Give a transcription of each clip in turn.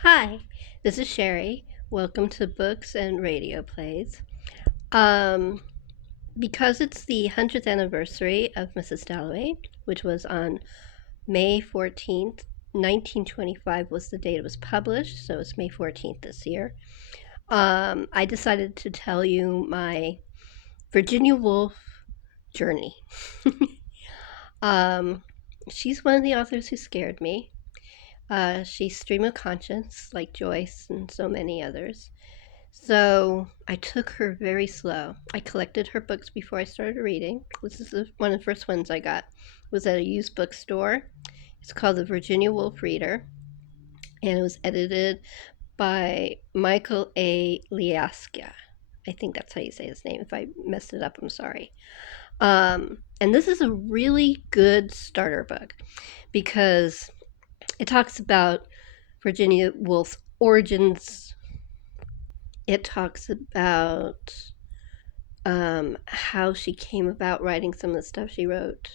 Hi, this is Sherri. Welcome to Books and Radio Plays. Um, because it's the 100th anniversary of Mrs. Dalloway, which was on May 14th, 1925 was the date it was published, so it's May 14th this year. I decided to tell you my Virginia Woolf journey. um, she's one of the authors who scared me. She's stream of conscience, like Joyce and so many others. So I took her very slow. I collected her books before I started reading. This is one of the first ones I got. It was at a used bookstore. It's called the Virginia Woolf Reader, and it was edited by Michael A. Liaskia. I think that's how you say his name. If I messed it up, I'm sorry. And this is a really good starter book because it talks about Virginia Woolf's origins. It talks about how she came about writing some of the stuff she wrote.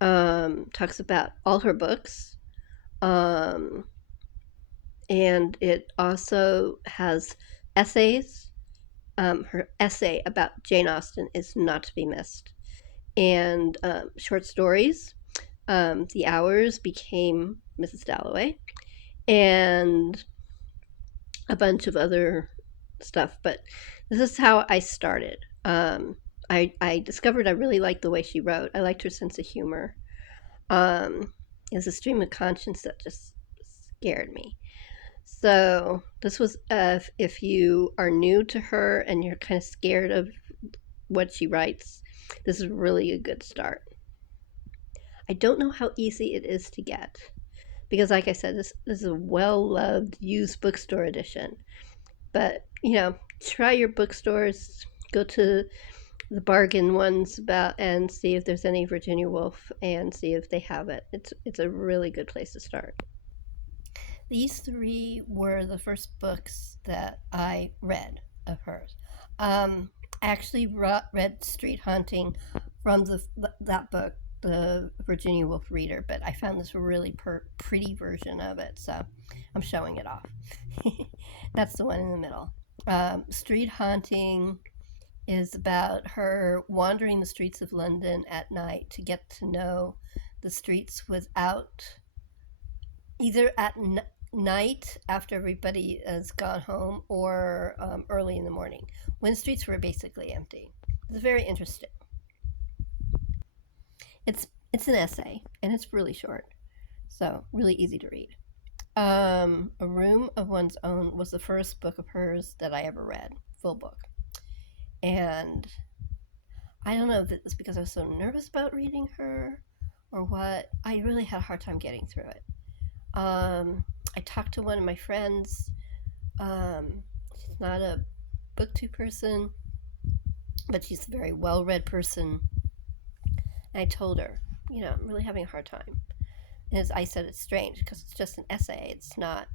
Talks about all her books. Um, and it also has essays. Her essay about Jane Austen is not to be missed. And short stories. The Hours became Mrs. Dalloway. And a bunch of other stuff. But this is how I started. I discovered I really liked the way she wrote. I liked her sense of humor. It's a stream of conscience that just scared me. So this was if you are new to her and you're kind of scared of what she writes, this is really a good start. I don't know how easy it is to get because, like I said, this is a well-loved used bookstore edition. But try your bookstores. Go to the bargain ones about and see if there's any Virginia Woolf and see if they have it. It's a really good place to start. These three were the first books that I read of hers. I actually read Street Haunting from that book, the Virginia Woolf Reader, but I found this really pretty version of it, so I'm showing it off. That's the one in the middle. Street Haunting is about her wandering the streets of London at night to get to know the streets without either at night after everybody has gone home or early in the morning when the streets were basically empty. It's very interesting. It's an essay and it's really short, so really easy to read. A Room of One's Own was the first book of hers that I ever read, full book. And I don't know if it's because I was so nervous about reading her or what. I really had a hard time getting through it. I talked to one of my friends. She's not a booktube person, but she's a very well-read person. And I told her, I'm really having a hard time. And as I said, it's strange because it's just an essay. It's not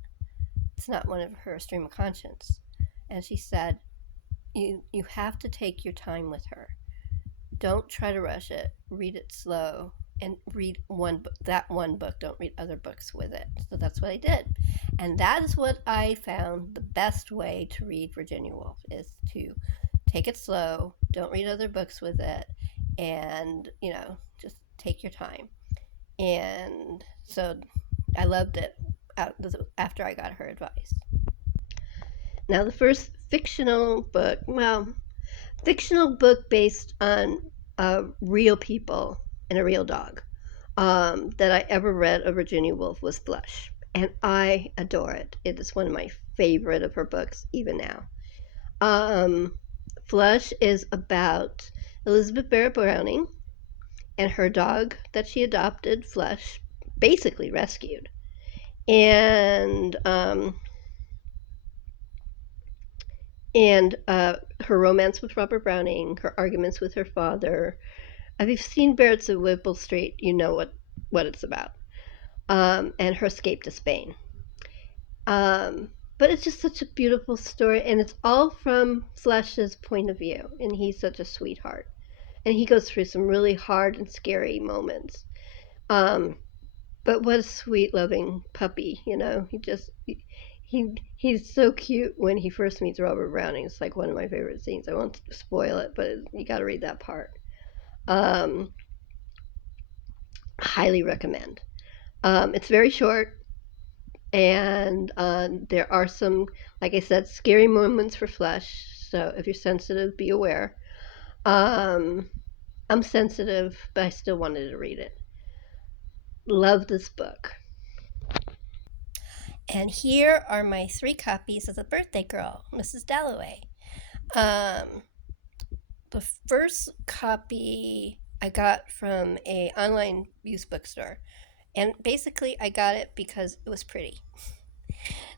one of her stream of conscience. And she said, you have to take your time with her. Don't try to rush it. Read it slow and read that one book. Don't read other books with it. So that's what I did. And that is what I found the best way to read Virginia Woolf is to take it slow, don't read other books with it, and, just take your time. And so I loved it after I got her advice. Now, the first fictional book based on real people and a real dog that I ever read of Virginia Woolf was Flush. And I adore it. It is one of my favorite of her books, even now. Flush is about Elizabeth Barrett Browning and her dog that she adopted, Flush, basically rescued. And her romance with Robert Browning, her arguments with her father. If you've seen Barrett's of Whipple Street, you know what it's about. And her escape to Spain. But it's just such a beautiful story, and it's all from Flush's point of view, and he's such a sweetheart. And he goes through some really hard and scary moments. Um, But what a sweet, loving puppy, you know. He's so cute when he first meets Robert Browning. It's like one of my favorite scenes. I won't spoil it, but you got to read that part. Um, Highly recommend. It's very short, and there are some, like I said, scary moments for flesh. So if you're sensitive, be aware. Um, I'm sensitive, but I still wanted to read it. Love this book. And here are my 3 copies of The Birthday Girl, Mrs. Dalloway. Um, the first copy I got from a online used bookstore, and basically I got it because it was pretty.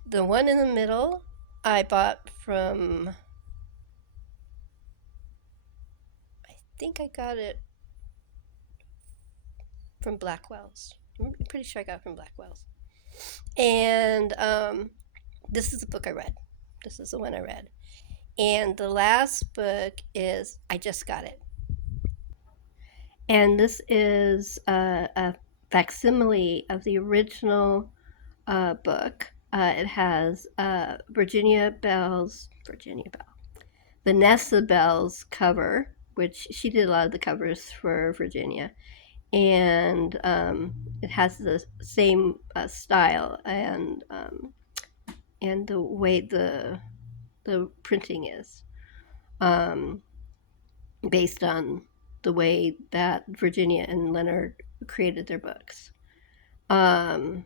The one in the middle I bought from, I think I got it from Blackwell's. I'm pretty sure I got it from Blackwell's. And this is the book I read. This is the one I read. And the last book is, I just got it. And this is a facsimile of the original book. It has Vanessa Bell's cover, which she did a lot of the covers for Virginia, and it has the same style and the way the printing is, um, based on the way that Virginia and Leonard created their books. Um,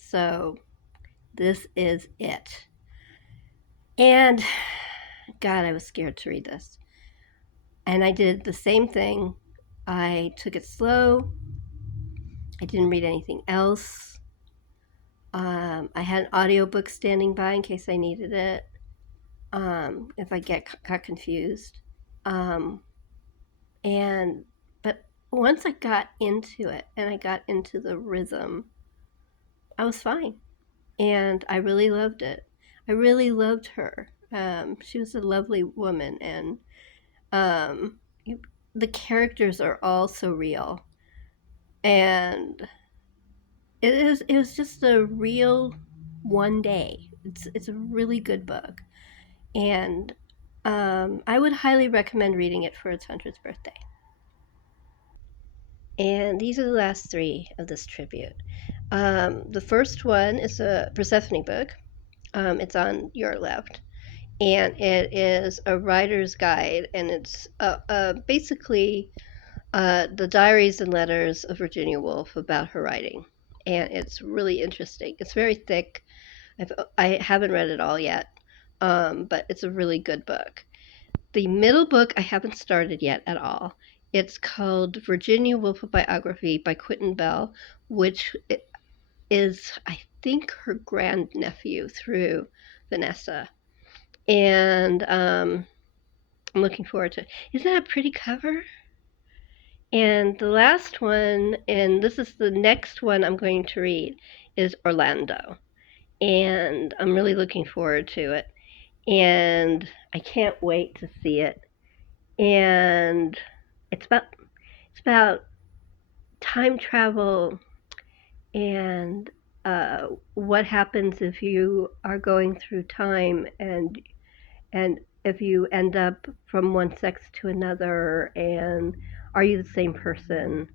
so this is it. And God, I was scared to read this. And I did the same thing. I took it slow. I didn't read anything else. I had an audiobook standing by in case I needed it, if I got confused. Um, and but once I got into it and I got into the rhythm, I was fine, and I really loved it. I really loved her. She was a lovely woman, and um, the characters are all so real, and it was just a real one day. It's a really good book, and I would highly recommend reading it for its 100th birthday. And these are the last 3 of this tribute. The first one is a Persephone book. It's on your left, and it is a writer's guide, and it's basically the diaries and letters of Virginia Woolf about her writing, and it's really interesting. It's very thick. I haven't read it all yet, but it's a really good book. The middle book I haven't started yet at all. It's called Virginia Woolf, a Biography by Quentin Bell, which is, I think, her grandnephew through Vanessa. And I'm looking forward to it. Isn't that a pretty cover? And the last one, and this is the next one I'm going to read, is Orlando. And I'm really looking forward to it. And I can't wait to see it. And it's about time travel and what happens if you are going through time, and if you end up from one sex to another, and are you the same person?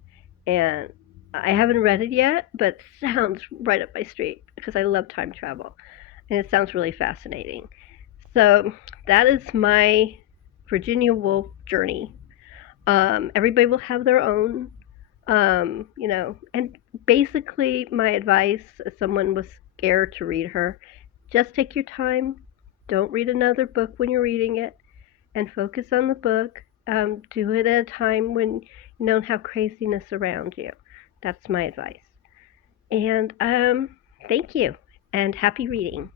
And I haven't read it yet, but it sounds right up my street because I love time travel, and it sounds really fascinating. So that is my Virginia Woolf journey. Everybody will have their own, and basically my advice, if someone was scared to read her, just take your time. Don't read another book when you're reading it, and focus on the book. Do it at a time when you don't have craziness around you. That's my advice. And thank you, and happy reading.